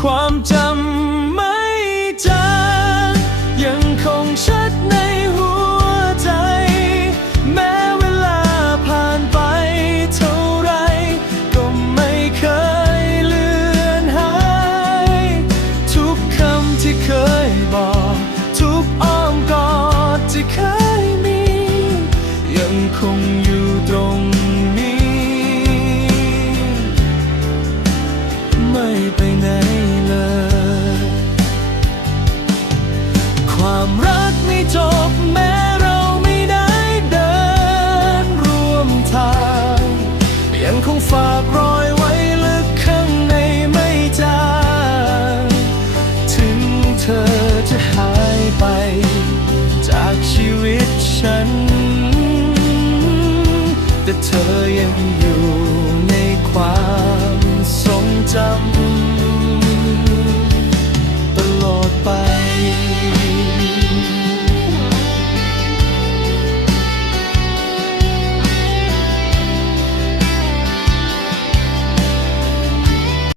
ความจำไม่จางยังคงชัดในหัวใจแม้เวลาผ่านไปเท่าไรก็ไม่เคยเลือนหายทุกคำที่เคยบอกทุกอ้อมกอดที่เคยมียังคงอยู่ตรงนี้ไม่ไปไหนเลยความรักไม่จบแม้เราไม่ได้เดินร่วมทางยังคงฝากรอยไว้ลึกข้างในไม่จางถึงเธอจะหายไปจากชีวิตฉันแต่เธอยัง